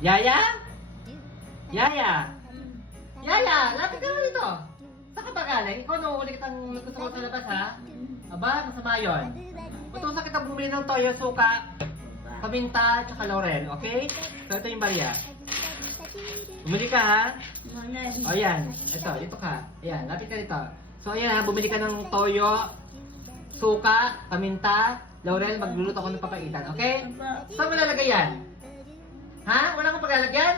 Yaya? Yaya? Yaya, lapit ka naman dito. Saan ka ba galing? Ikaw nauuli kitang gusto ko sa labas, ha? Aba, masama yun. Utusan kitang bumili ng toyo, suka, paminta, tsaka laurel, okay? So, ito yung barya. Bumili ka, ha? O, yan. Ito ka. Ayan, lapit ka dito. So, ayan, ha? Bumili ka ng toyo, suka, paminta, laurel, magluluto ako ng papaitan, okay? Saan mo lalagay yan? Ha? Wala kang paglalagyan?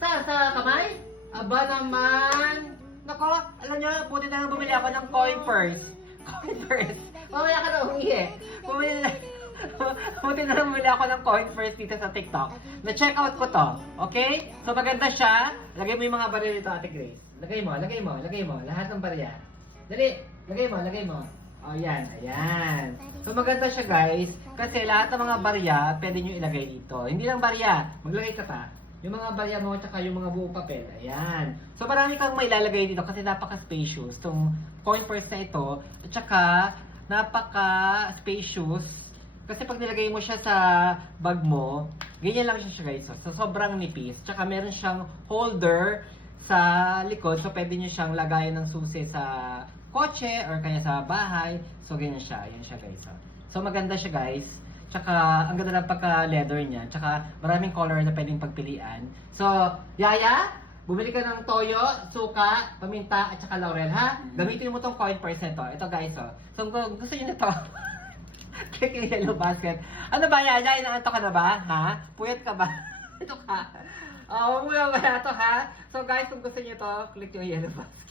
Sa kamay? Aba naman! Nako, alam nyo, buti na lang bumili ako ng coin purse. Coin purse. Mamaya ka na umihi. Buti na lang bumili ako ng coin purse dito sa TikTok. Na-check out ko to. Okay? So maganda siya. Lagay mo yung mga baril dito, Ate Grace. Lagay mo. Lahat ng barya. Dali. Lagay mo. O, yan. Ayan. So maganda siya, guys. Kasi lahat ng mga barya, pwede nyo ilagay dito. Hindi lang barya. Maglagay ka pa. Yung mga barya mo, tsaka yung mga buong papel. Ayan. So marami kang mailalagay dito kasi napaka-spacious. Itong coin purse na ito. At tsaka, napaka-spacious. Kasi pag nilagay mo siya sa bag mo, ganyan lang siya guys. So sobrang nipis. Tsaka meron siyang holder sa likod. So pwede nyo siyang lagayan ng susi sa kotse or kaya sa bahay. So ganyan siya. Ayan siya guys. So maganda siya guys. Tsaka ang ganda ng pagka-leather niya. Tsaka maraming color na pwedeng pagpilian. So, Yaya, bumili ka ng toyo, suka, paminta, at saka laurel, ha? Gamitin mo tong coin purse nito. Ito guys, oh. So kung gusto niyo nito, click yung yellow basket. Ano ba, Yaya? Inaanto ka na ba? Ha? Puyat ka ba? Ito ka. Oh, mula ba ito, ha? So guys, kung gusto niyo to, click yung yellow basket.